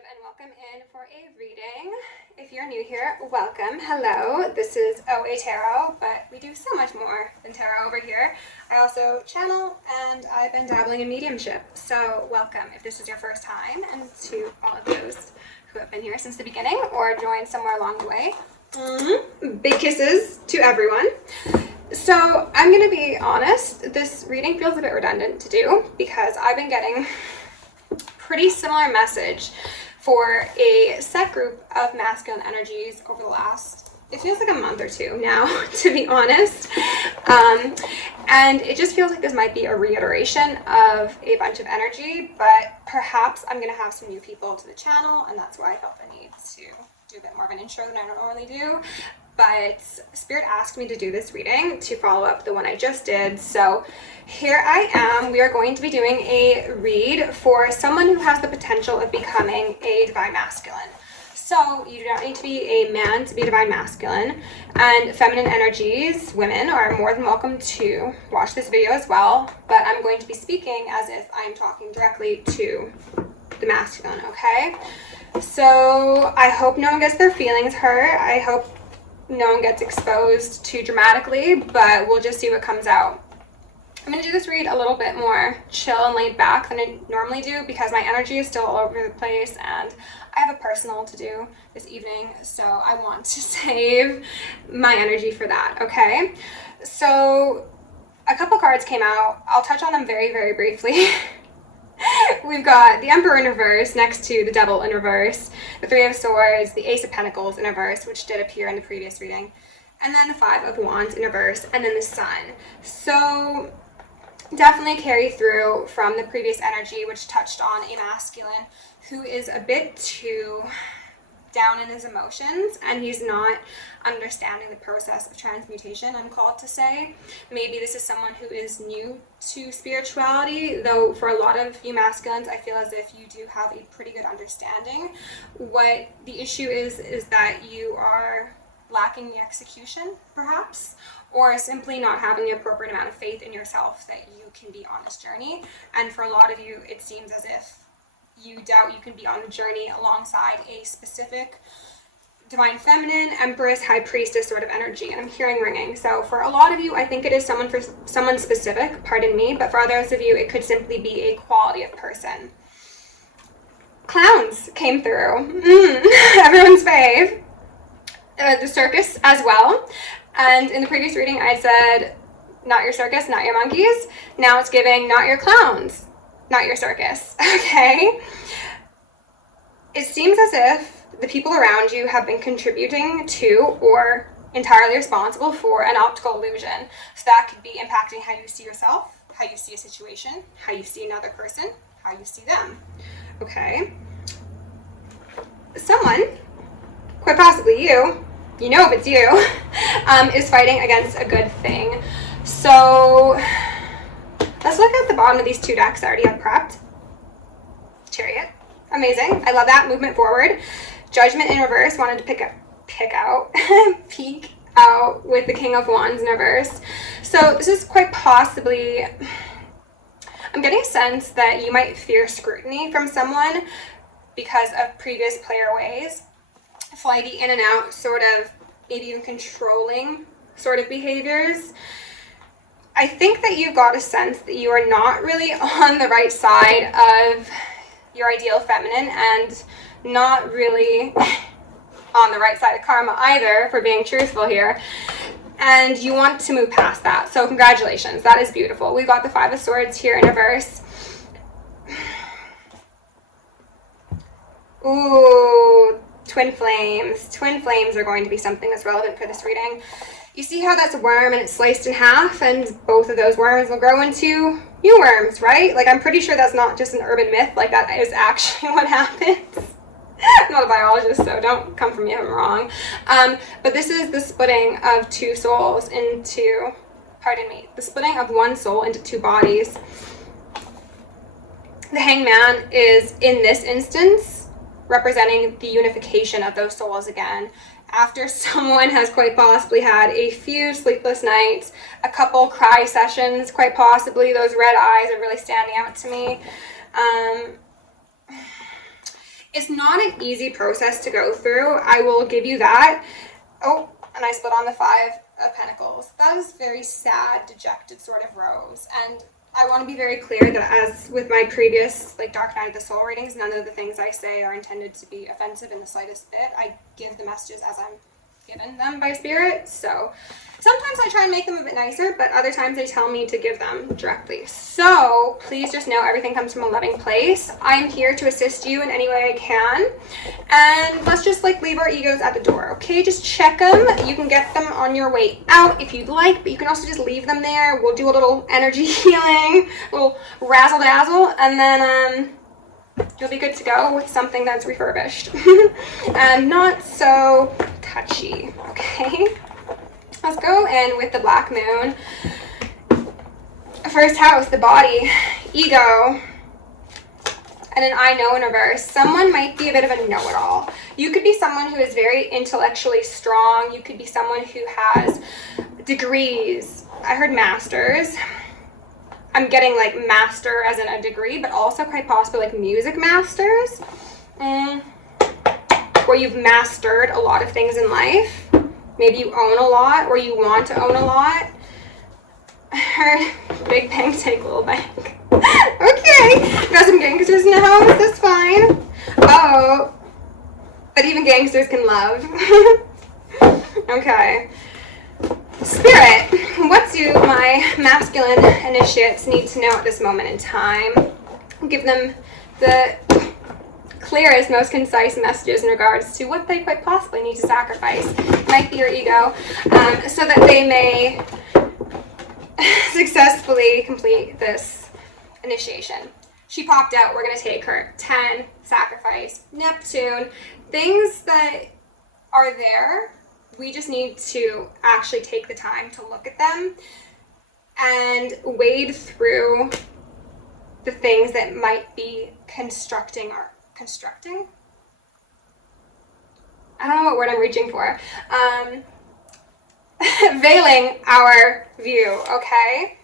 and welcome in for a reading. If you're new here, welcome. Hello, this is OAtarot, but we do so much more than tarot over here. I also channel and I've been dabbling in mediumship, so welcome if this is your first time, and to all of those who have been here since the beginning or joined somewhere along the way. Big kisses to everyone. So I'm going to be honest, this reading feels a bit redundant to do because I've been getting pretty similar message for a set group of masculine energies over the last, it feels like a month or two now, to be honest. And it just feels like this might be a reiteration of a bunch of energy, but perhaps I'm going to have some new people to the channel, and that's why I felt the need to do a bit more of an intro than I normally do. But Spirit asked me to do this reading to follow up the one I just did. So here I am. We are going to be doing a read for someone who has the potential of becoming a divine masculine. So you do not need to be a man to be divine masculine. And feminine energies, women, are more than welcome to watch this video as well. But I'm going to be speaking as if I'm talking directly to the masculine, okay? So I hope no one gets their feelings hurt. I hope no one gets exposed too dramatically, but we'll just see what comes out. I'm going to do this read a little bit more chill and laid back than I normally do because my energy is still all over the place and I have a personal to do this evening, so I want to save my energy for that, okay? So a couple cards came out. I'll touch on them very, very briefly. We've got the Emperor in reverse next to the Devil in reverse, the Three of Swords, the Ace of Pentacles in reverse, which did appear in the previous reading, and then the Five of Wands in reverse, and then the Sun. So definitely carry through from the previous energy, which touched on a masculine who is a bit too down in his emotions, and he's not understanding the process of transmutation, I'm called to say. Maybe this is someone who is new to spirituality, though for a lot of you masculines, I feel as if you do have a pretty good understanding. What the issue is that you are lacking the execution, perhaps, or simply not having the appropriate amount of faith in yourself that you can be on this journey. And for a lot of you, it seems as if you doubt you can be on the journey alongside a specific divine feminine, empress, high priestess sort of energy, and I'm hearing ringing. So for a lot of you, I think it is someone specific, pardon me, but for others of you, it could simply be a quality of person. Clowns came through. Everyone's fave. The circus as well. And in the previous reading, I said, not your circus, not your monkeys. Now it's giving, not your clowns, not your circus, okay? It seems as if the people around you have been contributing to or entirely responsible for an optical illusion. So that could be impacting how you see yourself, how you see a situation, how you see another person, how you see them, okay? Someone, quite possibly you know if it's you, is fighting against a good thing. So let's look at the bottom of these two decks I already have prepped. Chariot, amazing. I love that. Movement forward. Judgment in reverse. Wanted to peek out with the King of Wands in reverse. So this is quite possibly, I'm getting a sense that you might fear scrutiny from someone because of previous player ways. Flighty, in and out, sort of, maybe even controlling sort of behaviors. I think that you've got a sense that you are not really on the right side of your ideal feminine and not really on the right side of karma either, for being truthful here. And you want to move past that. So congratulations, that is beautiful. We've got the Five of Swords here in reverse. Ooh, twin flames. Twin flames are going to be something that's relevant for this reading. You see how that's a worm and it's sliced in half, and both of those worms will grow into new worms, right? Like, I'm pretty sure that's not just an urban myth. Like, that is actually what happens. I'm not a biologist, so don't come for me if I'm wrong. But this is the splitting of two souls into, the splitting of one soul into two bodies. The Hangman is, in this instance, representing the unification of those souls again. After someone has quite possibly had a few sleepless nights, a couple cry sessions, quite possibly, those red eyes are really standing out to me. It's not an easy process to go through. I will give you that. Oh, and I split on the 5 of Pentacles. That is very sad, dejected sort of rose. And I want to be very clear that, as with my previous Dark Night of the Soul readings, none of the things I say are intended to be offensive in the slightest bit. I give the messages as I'm given them by Spirit. So sometimes I try and make them a bit nicer, but other times they tell me to give them directly. So please just know everything comes from a loving place. I'm here to assist you in any way I can. And let's just leave our egos at the door, okay? Just check them. You can get them on your way out if you'd like, but you can also just leave them there. We'll do a little energy healing, a little razzle dazzle, and then you'll be good to go with something that's refurbished and not so touchy, okay? Let's go in with the Black Moon. First house, the body, ego, and an I know in reverse. Someone might be a bit of a know-it-all. You could be someone who is very intellectually strong. You could be someone who has degrees. I heard masters. I'm getting master as in a degree, but also quite possibly music masters, where you've mastered a lot of things in life. Maybe you own a lot, or you want to own a lot. I heard big bank take little bank. Okay, got some gangsters in the house, that's fine. Oh, but even gangsters can love. Okay. Spirit, what do my masculine initiates need to know at this moment in time? Give them the clearest, most concise messages in regards to what they quite possibly need to sacrifice. Might be your ego, so that they may successfully complete this initiation. She popped out. We're going to take her. 10, sacrifice, Neptune, things that are there. We just need to actually take the time to look at them and wade through the things that might be constructing. I don't know what word I'm reaching for. Veiling our view, okay?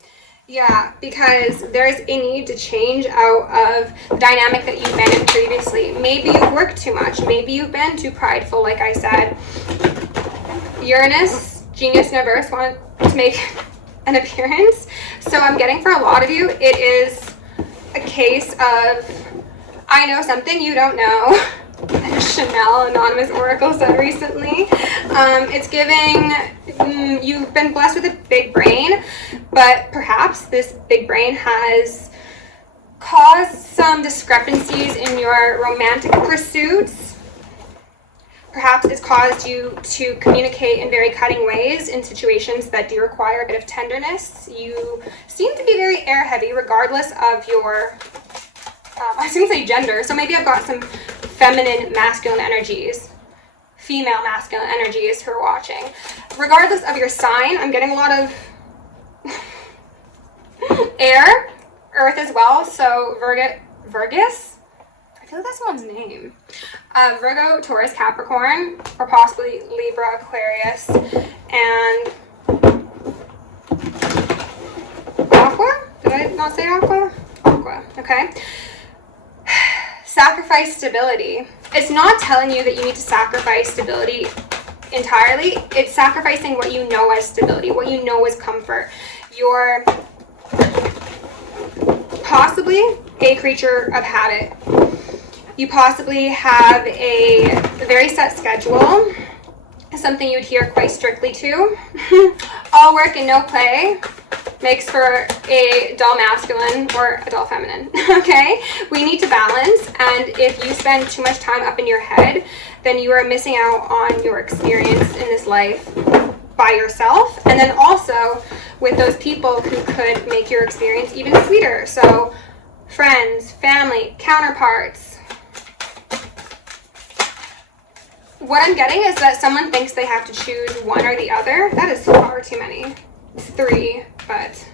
Yeah, because there's a need to change out of the dynamic that you've been in previously. Maybe you've worked too much. Maybe you've been too prideful, like I said. Uranus, genius in reverse, wanted to make an appearance. So I'm getting for a lot of you, it is a case of, I know something you don't know. Chanel Anonymous Oracle said recently. It's giving, you've been blessed with a big brain, but perhaps this big brain has caused some discrepancies in your romantic pursuits. Perhaps it's caused you to communicate in very cutting ways in situations that do require a bit of tenderness. You seem to be very air heavy regardless of your, I was going to say gender, so maybe I've got some feminine masculine energies, female masculine energies who are watching. Regardless of your sign, I'm getting a lot of air, earth as well, so Virgus? I feel like that's someone's name. Virgo, Taurus, Capricorn, or possibly Libra, Aquarius, and Aqua? Did I not say Aqua? Aqua, okay. Sacrifice stability. It's not telling you that you need to sacrifice stability entirely. It's sacrificing what you know as stability, what you know as comfort. You're possibly a creature of habit. You possibly have a very set schedule, something you adhere quite strictly to. All work and no play makes for a dull masculine or a dull feminine, okay? We need to balance, and if you spend too much time up in your head, then you are missing out on your experience in this life by yourself, and then also with those people who could make your experience even sweeter. So friends, family, counterparts. What I'm getting is that someone thinks they have to choose one or the other. That is far too many. 3, but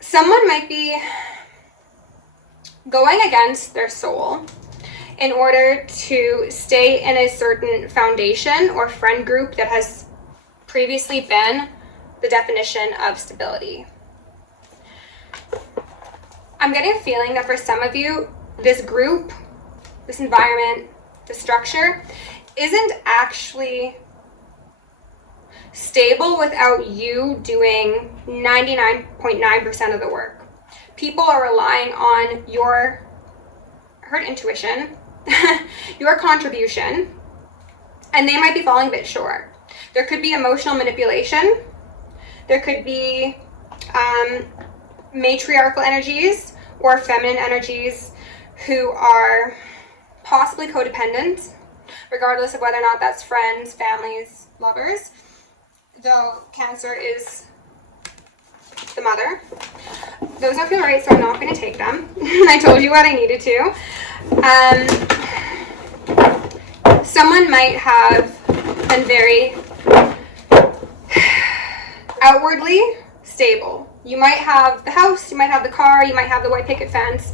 someone might be going against their soul in order to stay in a certain foundation or friend group that has previously been the definition of stability. I'm getting a feeling that for some of you, this group, this environment, the structure isn't actually stable without you doing 99.9% of the work. People are relying on your intuition, your contribution, and they might be falling a bit short. There could be emotional manipulation. There could be matriarchal energies or feminine energies who are possibly codependent, regardless of whether or not that's friends, families, lovers, though Cancer is the mother. Those don't feel right, so I'm not going to take them. I told you what I needed to. Someone might have been very outwardly stable. You might have the house, you might have the car, you might have the white picket fence,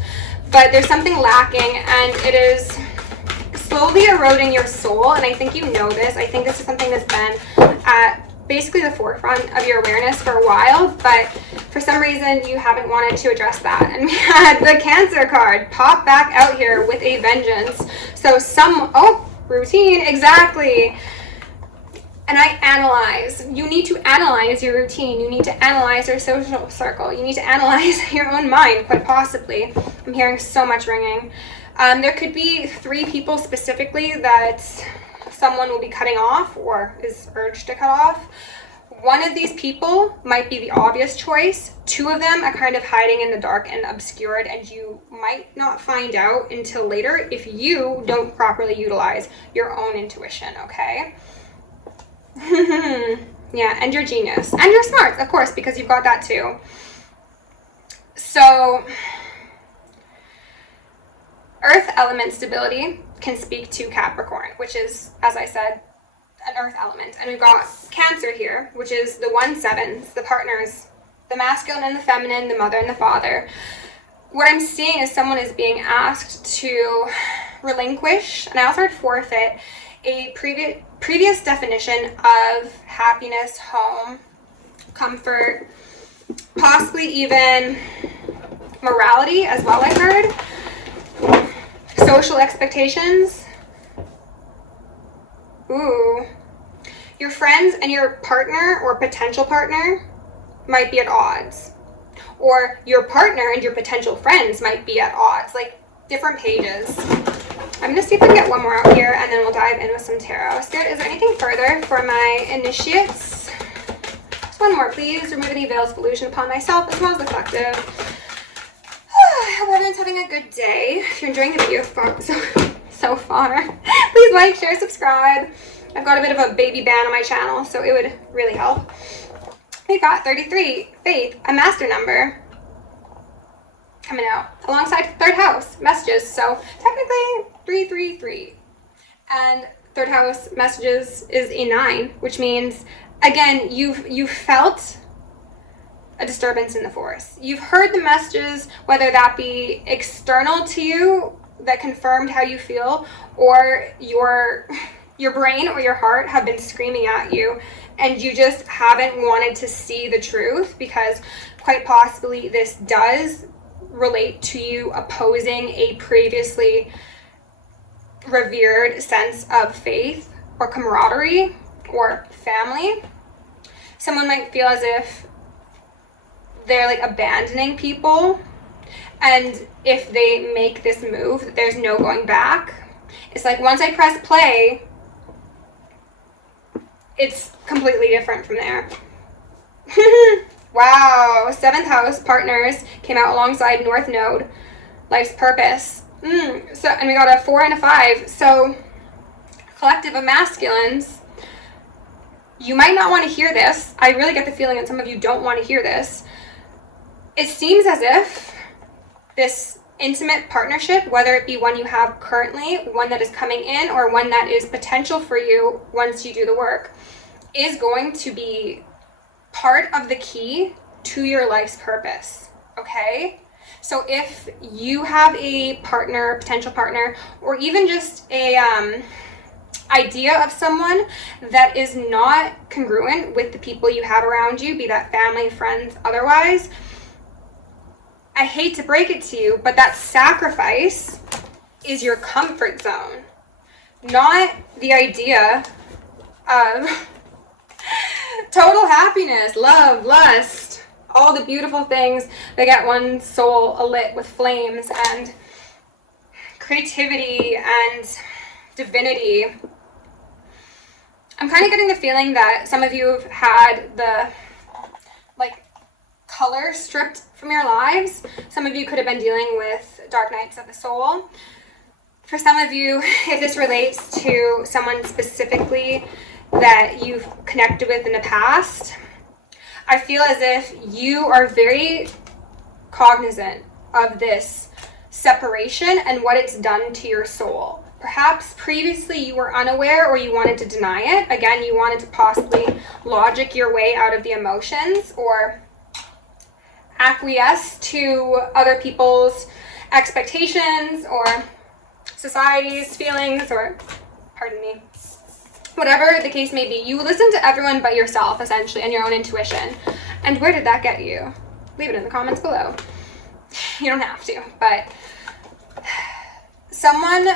but there's something lacking, and it is slowly eroding your soul. And I think you know this. I think this is something that's been at basically the forefront of your awareness for a while, but for some reason you haven't wanted to address that. And we had the Cancer card pop back out here with a vengeance. So routine, exactly. And I analyze. You need to analyze your routine. You need to analyze your social circle. You need to analyze your own mind, quite possibly. I'm hearing so much ringing. There could be 3 people specifically that someone will be cutting off or is urged to cut off. One of these people might be the obvious choice. 2 of them are kind of hiding in the dark and obscured, and you might not find out until later if you don't properly utilize your own intuition, okay? Yeah, and your genius. And your smarts, of course, because you've got that too. So, Earth element stability can speak to Capricorn, which is, as I said, an earth element. And we've got Cancer here, which is the 1/7, the partners, the masculine and the feminine, the mother and the father. What I'm seeing is someone is being asked to relinquish, and I also heard forfeit, a previous definition of happiness, home, comfort, possibly even morality as well, I heard. Social expectations. Ooh. Your friends and your partner or potential partner might be at odds. Or your partner and your potential friends might be at odds, like different pages. I'm going to see if I can get one more out here, and then we'll dive in with some tarot. Spirit, is there anything further for my initiates? Just one more, please. Remove any veils of illusion upon myself as well as the collective. I hope everyone's having a good day. If you're enjoying the video so far, please like, share, subscribe. I've got a bit of a baby ban on my channel, so it would really help. We've got 33, Faith, a master number coming out alongside 3rd house messages. So technically 333, and 3rd house messages is a 9, which means again you've felt a disturbance in the force. You've heard the messages, whether that be external to you that confirmed how you feel, or your brain or your heart have been screaming at you, and you just haven't wanted to see the truth, because quite possibly this does relate to you opposing a previously revered sense of faith or camaraderie or family. Someone might feel as if they're like abandoning people, and if they make this move, there's no going back. It's like once I press play, it's completely different from there. Wow, 7th house partners came out alongside North Node, life's purpose. So, and we got a 4 and a 5. So, collective of masculines, you might not want to hear this. I really get the feeling that some of you don't want to hear this. It seems as if this intimate partnership, whether it be one you have currently, one that is coming in, or one that is potential for you once you do the work, is going to be part of the key to your life's purpose, okay? So if you have a partner, potential partner, or even just a idea of someone that is not congruent with the people you have around you, be that family, friends, otherwise, I hate to break it to you, but that sacrifice is your comfort zone, not the idea of total happiness, love, lust, all the beautiful things that get one's soul alit with flames and creativity and divinity. I'm kind of getting the feeling that some of you have had the color stripped from your lives. Some of you could have been dealing with dark nights of the soul. For some of you, if this relates to someone specifically that you've connected with in the past, I feel as if you are very cognizant of this separation and what it's done to your soul. Perhaps previously you were unaware or you wanted to deny it. Again, you wanted to possibly logic your way out of the emotions or acquiesce to other people's expectations or society's feelings, or pardon me, whatever the case may be. You listen to everyone but yourself, essentially, and your own intuition. And where did that get you? Leave it in the comments below. You don't have to, but someone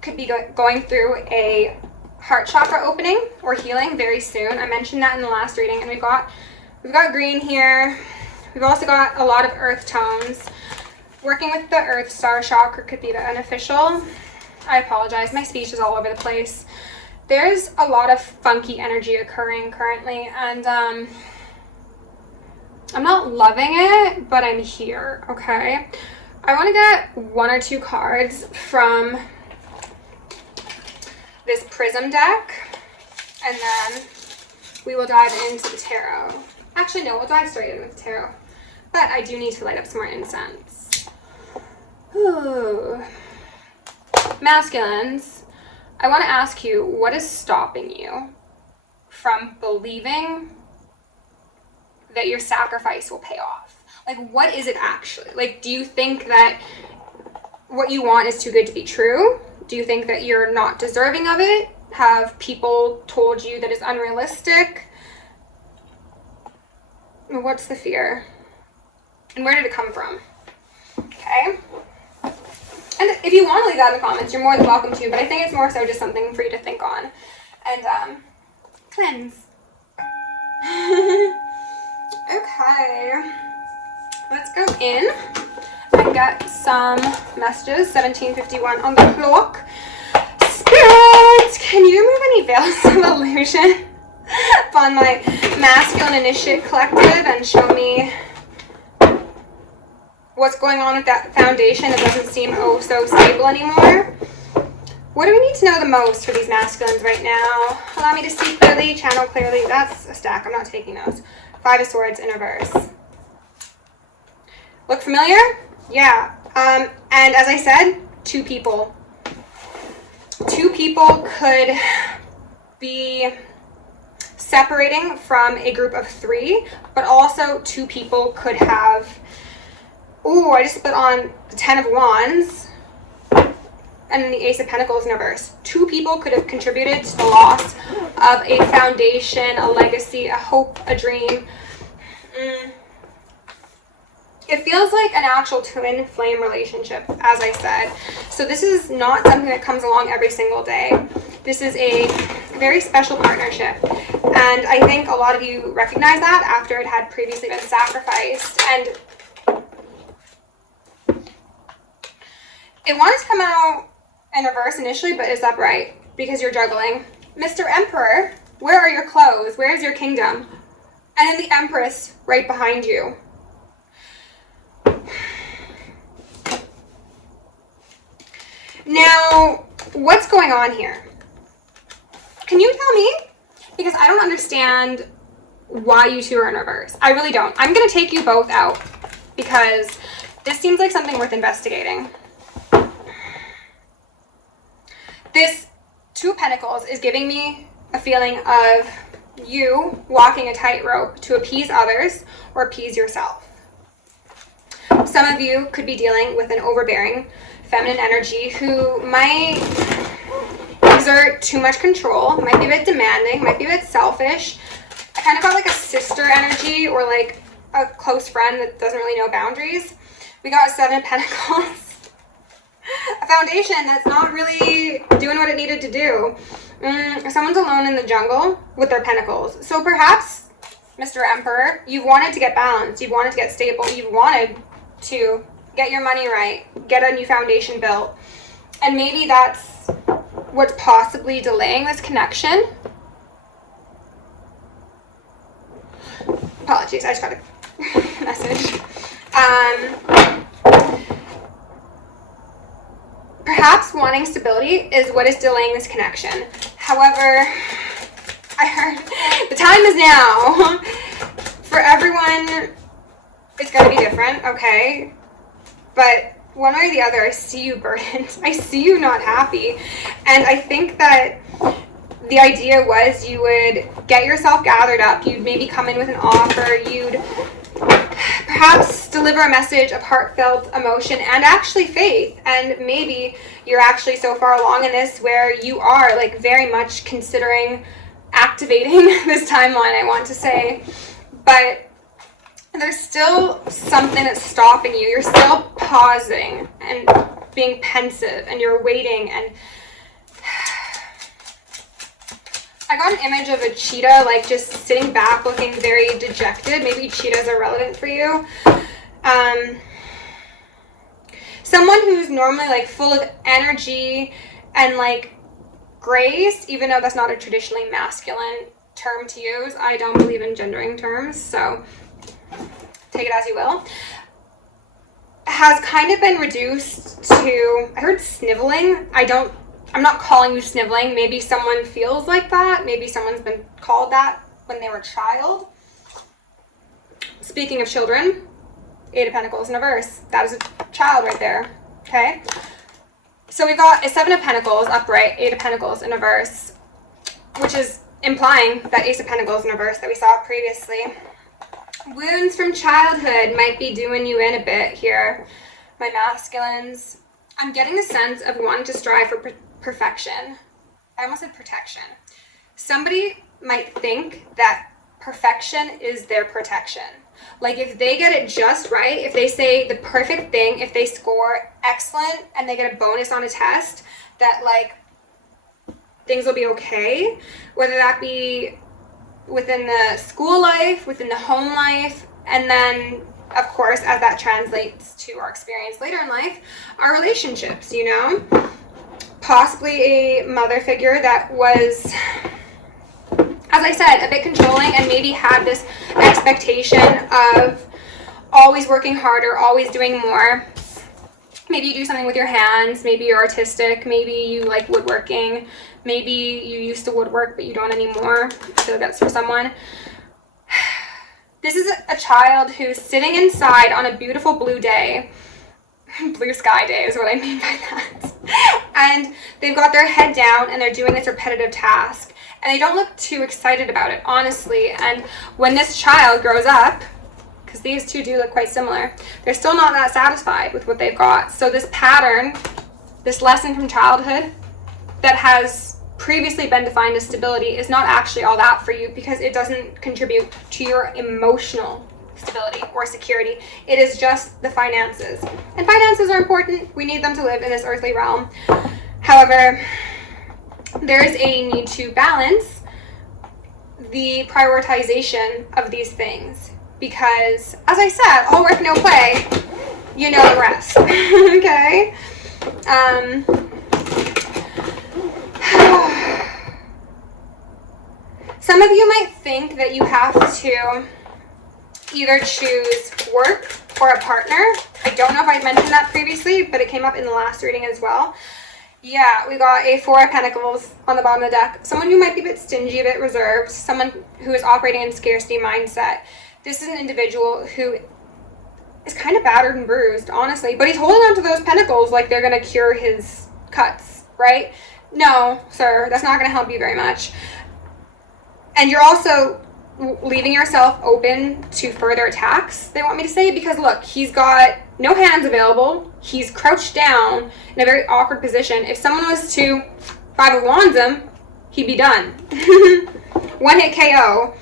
could be going through a heart chakra opening or healing very soon. I mentioned that in the last reading, and we've got green here. We've also got a lot of earth tones. Working with the earth star chakra could be beneficial. I apologize, my speech is all over the place. There's a lot of funky energy occurring currently, and I'm not loving it, but I'm here, okay? I want to get 1 or 2 cards from this prism deck, and then we will dive into the tarot. Actually, no, we'll dive straight in with the tarot. But I do need to light up some more incense. Ooh. Masculines, I want to ask you, what is stopping you from believing that your sacrifice will pay off? Like, what is it actually? Like, do you think that what you want is too good to be true? Do you think that you're not deserving of it? Have people told you that it's unrealistic? What's the fear? And where did it come from? Okay. And if you want to leave that in the comments, you're more than welcome to, but I think it's more so just something for you to think on and cleanse. Okay. Let's go in and get some messages. 17:51 on the clock. Spirits, can you remove any veils of illusion upon my masculine initiate collective and show me what's going on with that foundation that doesn't seem oh so stable anymore? What do we need to know the most for these masculines right now? Allow me to see clearly, channel clearly. That's a stack. I'm not taking those. 5 of Swords in reverse. Look familiar? Yeah. And as I said, 2 people. 2 people could be separating from a group of 3, but also 2 people could have... Ooh, I just put on the 10 of Wands and then the Ace of Pentacles in reverse. 2 people could have contributed to the loss of a foundation, a legacy, a hope, a dream. It feels like an actual twin flame relationship, as I said. So this is not something that comes along every single day. This is a very special partnership. And I think a lot of you recognize that after it had previously been sacrificed. And it wanted to come out in reverse initially, but it's upright because you're juggling. Mr. Emperor, where are your clothes? Where is your kingdom? And then the Empress right behind you. Now, what's going on here? Can you tell me? Because I don't understand why you 2 are in reverse. I really don't. I'm going to take you both out because this seems like something worth investigating. This 2 of Pentacles is giving me a feeling of you walking a tightrope to appease others or appease yourself. Some of you could be dealing with an overbearing feminine energy who might exert too much control, might be a bit demanding, might be a bit selfish. I kind of got like a sister energy or like a close friend that doesn't really know boundaries. We got 7 of Pentacles. A foundation that's not really doing what it needed to do. Someone's alone in the jungle with their pentacles. So perhaps, Mr. Emperor, you've wanted to get balanced. You've wanted to get stable. You've wanted to get your money right. Get a new foundation built. And maybe that's what's possibly delaying this connection. Apologies, I just got a message. Perhaps wanting stability is what is delaying this connection. However, I heard the time is now. For everyone, it's going to be different, okay? But one way or the other, I see you burdened. I see you not happy. And I think that the idea was you would get yourself gathered up. You'd maybe come in with an offer. You'd perhaps deliver a message of heartfelt emotion and actually faith. And maybe you're actually so far along in this where you are like very much considering activating this timeline, I want to say. But there's still something that's stopping you. You're still pausing and being pensive, and you're waiting. And I got an image of a cheetah, like just sitting back, looking very dejected. Maybe cheetahs are relevant for you. Someone who's normally like full of energy and like grace, even though that's not a traditionally masculine term to use. I don't believe in gendering terms, so take it as you will, has kind of been reduced to, I heard sniveling. I'm not calling you sniveling. Maybe someone feels like that. Maybe someone's been called that when they were a child. Speaking of children, 8 of Pentacles in reverse. That is a child right there, okay? So we've got a 7 of Pentacles upright, 8 of Pentacles in reverse, which is implying that Ace of Pentacles in reverse that we saw previously. Wounds from childhood might be doing you in a bit here, my masculines. I'm getting the sense of wanting to strive for perfection. I almost said protection. Somebody might think that perfection is their protection. Like if they get it just right, if they say the perfect thing, if they score excellent and they get a bonus on a test, that like things will be okay, whether that be within the school life, within the home life, and then, of course, as that translates to our experience later in life, our relationships, you know? Possibly a mother figure that was, as I said, a bit controlling and maybe had this expectation of always working harder, always doing more. Maybe you do something with your hands, maybe you're artistic, maybe you like woodworking, maybe you used to woodwork but you don't anymore. I feel like that's for someone. This is a child who's sitting inside on a beautiful blue day. Blue sky day is what I mean by that. And they've got their head down and they're doing this repetitive task. And they don't look too excited about it, honestly. And when this child grows up, because these two do look quite similar, they're still not that satisfied with what they've got. So this pattern, this lesson from childhood that has previously been defined as stability is not actually all that for you, because it doesn't contribute to your emotional stability or security. It is just the finances. And finances are important. We need them to live in this earthly realm. However, there's a need to balance the prioritization of these things. Because, as I said, all work, no play, you know the rest, okay? Some of you might think that you have to either choose work or a partner. I don't know if I mentioned that previously, but it came up in the last reading as well. Yeah, we got a 4 of Pentacles on the bottom of the deck. Someone who might be a bit stingy, a bit reserved, someone who is operating in scarcity mindset. This is an individual who is kind of battered and bruised, honestly, but he's holding on to those pentacles like they're going to cure his cuts, right? No, sir, that's not going to help you very much. And you're also leaving yourself open to further attacks, they want me to say, because look, he's got no hands available. He's crouched down in a very awkward position. If someone was to 5 of Wands him, he'd be done. One hit KO.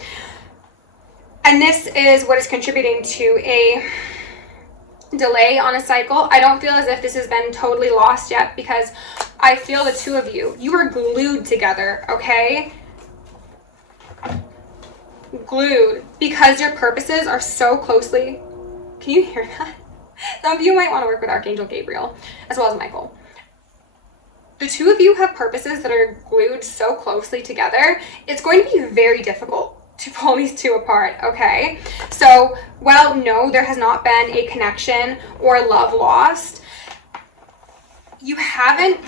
And this is what is contributing to a delay on a cycle. I don't feel as if this has been totally lost yet, because I feel the two of you are glued together, okay? Glued, because your purposes are so closely. Can you hear that? Some of you might want to work with Archangel Gabriel as well as Michael. The two of you have purposes that are glued so closely together, it's going to be very difficult to pull these two apart, okay? So, well, no, there has not been a connection or love lost. You haven't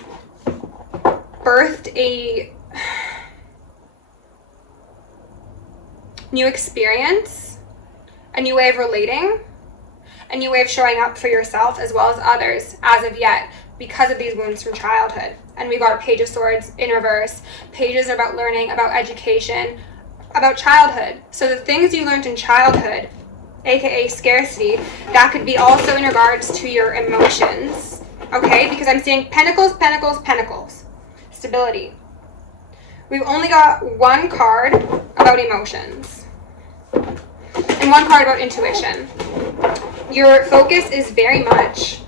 birthed a new experience, a new way of relating, a new way of showing up for yourself as well as others as of yet, because of these wounds from childhood. And we got a Page of Swords in reverse. Pages are about learning, about education, about childhood. So the things you learned in childhood, aka scarcity, that could be also in regards to your emotions, okay? Because I'm seeing pentacles, pentacles, pentacles. Stability. We've only got one card about emotions and one card about intuition. Your focus is very much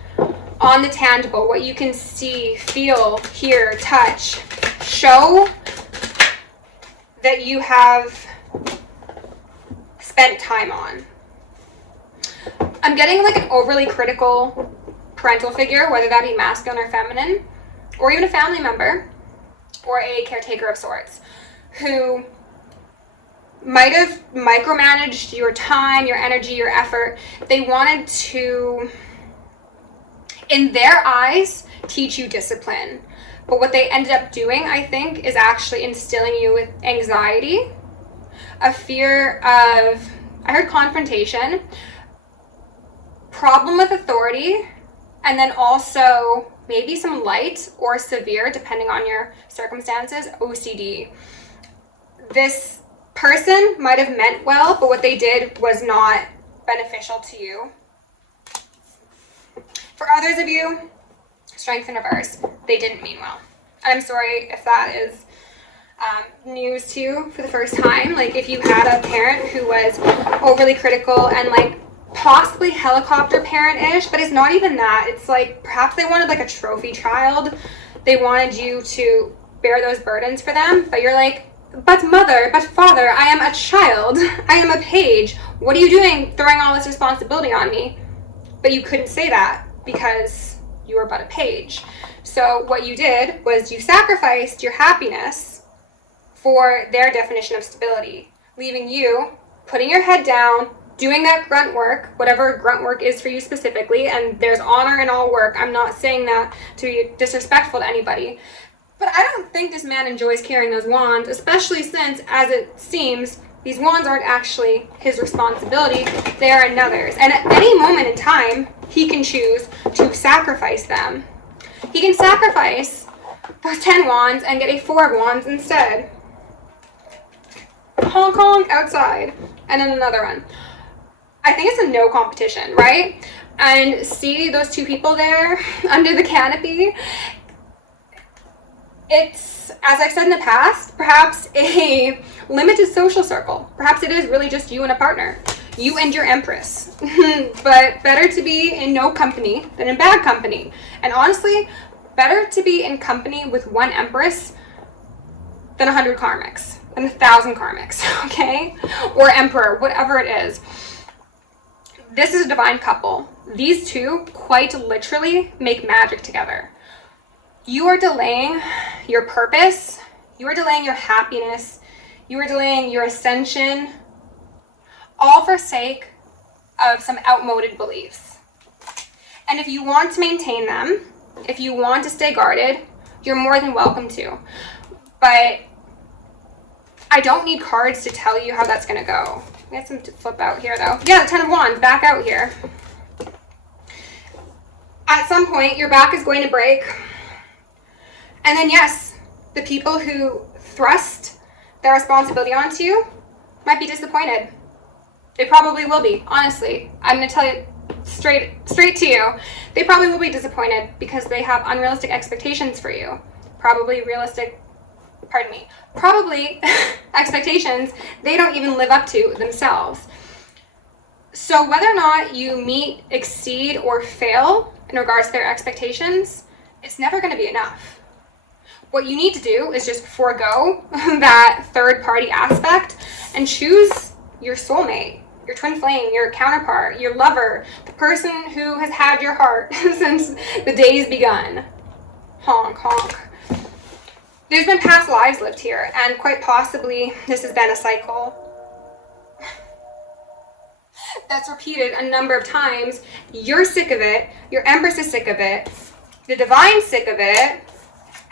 on the tangible, what you can see, feel, hear, touch. Show that you have spent time on. I'm getting like an overly critical parental figure, whether that be masculine or feminine, or even a family member, or a caretaker of sorts, who might have micromanaged your time, your energy, your effort. They wanted to, in their eyes, teach you discipline. But what they ended up doing, I think, is actually instilling you with anxiety, a fear of, I heard confrontation, problem with authority, and then also maybe some light or severe, depending on your circumstances, OCD. This person might have meant well, but what they did was not beneficial to you. For others of you, strength in reverse, they didn't mean well. I'm sorry if that is news to you for the first time. Like, if you had a parent who was overly critical and like possibly helicopter parent-ish, but it's not even that. It's like perhaps they wanted like a trophy child. They wanted you to bear those burdens for them, but you're like, but mother, but father, I am a child. I am a page. What are you doing throwing all this responsibility on me? But you couldn't say that because you were but a page. So what you did was you sacrificed your happiness for their definition of stability, leaving you putting your head down, doing that grunt work, whatever grunt work is for you specifically, and there's honor in all work. I'm not saying that to be disrespectful to anybody, but I don't think this man enjoys carrying those wands, especially since, as it seems, these wands aren't actually his responsibility, they are another's. And at any moment in time, he can choose to sacrifice them. He can sacrifice those 10 wands and get a 4 of wands instead. Honk honk outside. And then another one. I think it's a no competition, right? And see those two people there under the canopy? It's, as I've said in the past, perhaps a limited social circle. Perhaps it is really just you and a partner. You and your empress. But better to be in no company than in bad company. And honestly, better to be in company with one empress than 100 karmics. Than 1,000 karmics, okay? Or emperor, whatever it is. This is a divine couple. These two quite literally make magic together. You are delaying your purpose. You are delaying your happiness. You are delaying your ascension, all for sake of some outmoded beliefs. And if you want to maintain them, if you want to stay guarded, you're more than welcome to. But I don't need cards to tell you how that's going to go. We got some to flip out here, though. Yeah, the 10 of Wands, back out here. At some point, your back is going to break. And then, yes, the people who thrust their responsibility onto you might be disappointed. They probably will be, honestly. I'm going to tell you straight to you. They probably will be disappointed because they have unrealistic expectations for you. Probably expectations they don't even live up to themselves. So whether or not you meet, exceed, or fail in regards to their expectations, it's never going to be enough. What you need to do is just forego that third-party aspect and choose your soulmate, your twin flame, your counterpart, your lover, the person who has had your heart since the day's begun. Honk, honk. There's been past lives lived here, and quite possibly this has been a cycle that's repeated a number of times. You're sick of it, your Empress is sick of it, the Divine's sick of it,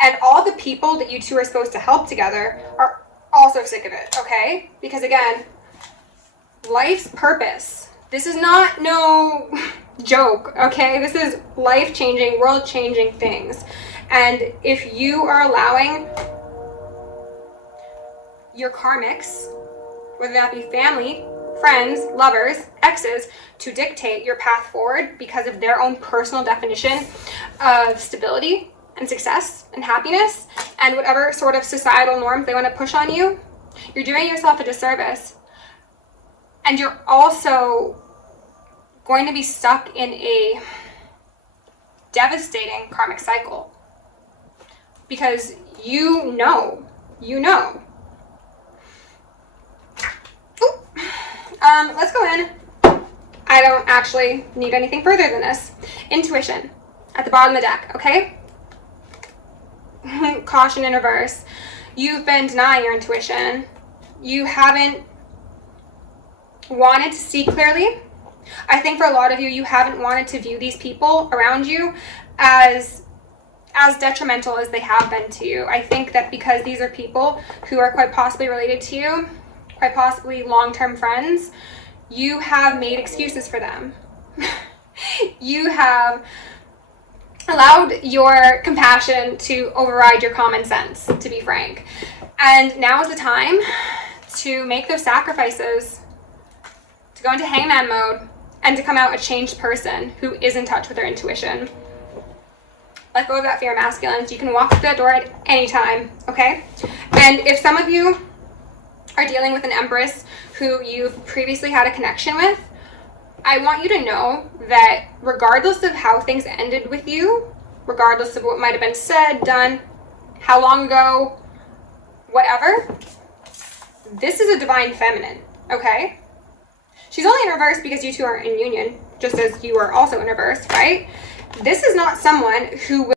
and all the people that you two are supposed to help together are also sick of it, okay? Because again, life's purpose. This is not no joke, okay? This is life-changing, world-changing things. And if you are allowing your karmics, whether that be family, friends, lovers, exes, to dictate your path forward because of their own personal definition of stability and success and happiness and whatever sort of societal norms they want to push on you, you're doing yourself a disservice. And you're also going to be stuck in a devastating karmic cycle because you know. Let's go in. I don't actually need anything further than this. Intuition at the bottom of the deck, okay? Caution in reverse. You've been denying your intuition. You haven't wanted to see clearly. I think for a lot of you, you haven't wanted to view these people around you as detrimental as they have been to you. I think that because these are people who are quite possibly related to you, quite possibly long-term friends, you have made excuses for them. You have allowed your compassion to override your common sense, to be frank. And now is the time to make those sacrifices, to go into hangman mode, and to come out a changed person who is in touch with their intuition. Let go of that fear of masculines. You can walk through that door at any time, okay? And if some of you are dealing with an Empress who you've previously had a connection with, I want you to know that regardless of how things ended with you, regardless of what might have been said, done, how long ago, whatever, this is a divine feminine, okay? She's only in reverse because you two are in union, just as you are also in reverse, right? This is not someone who will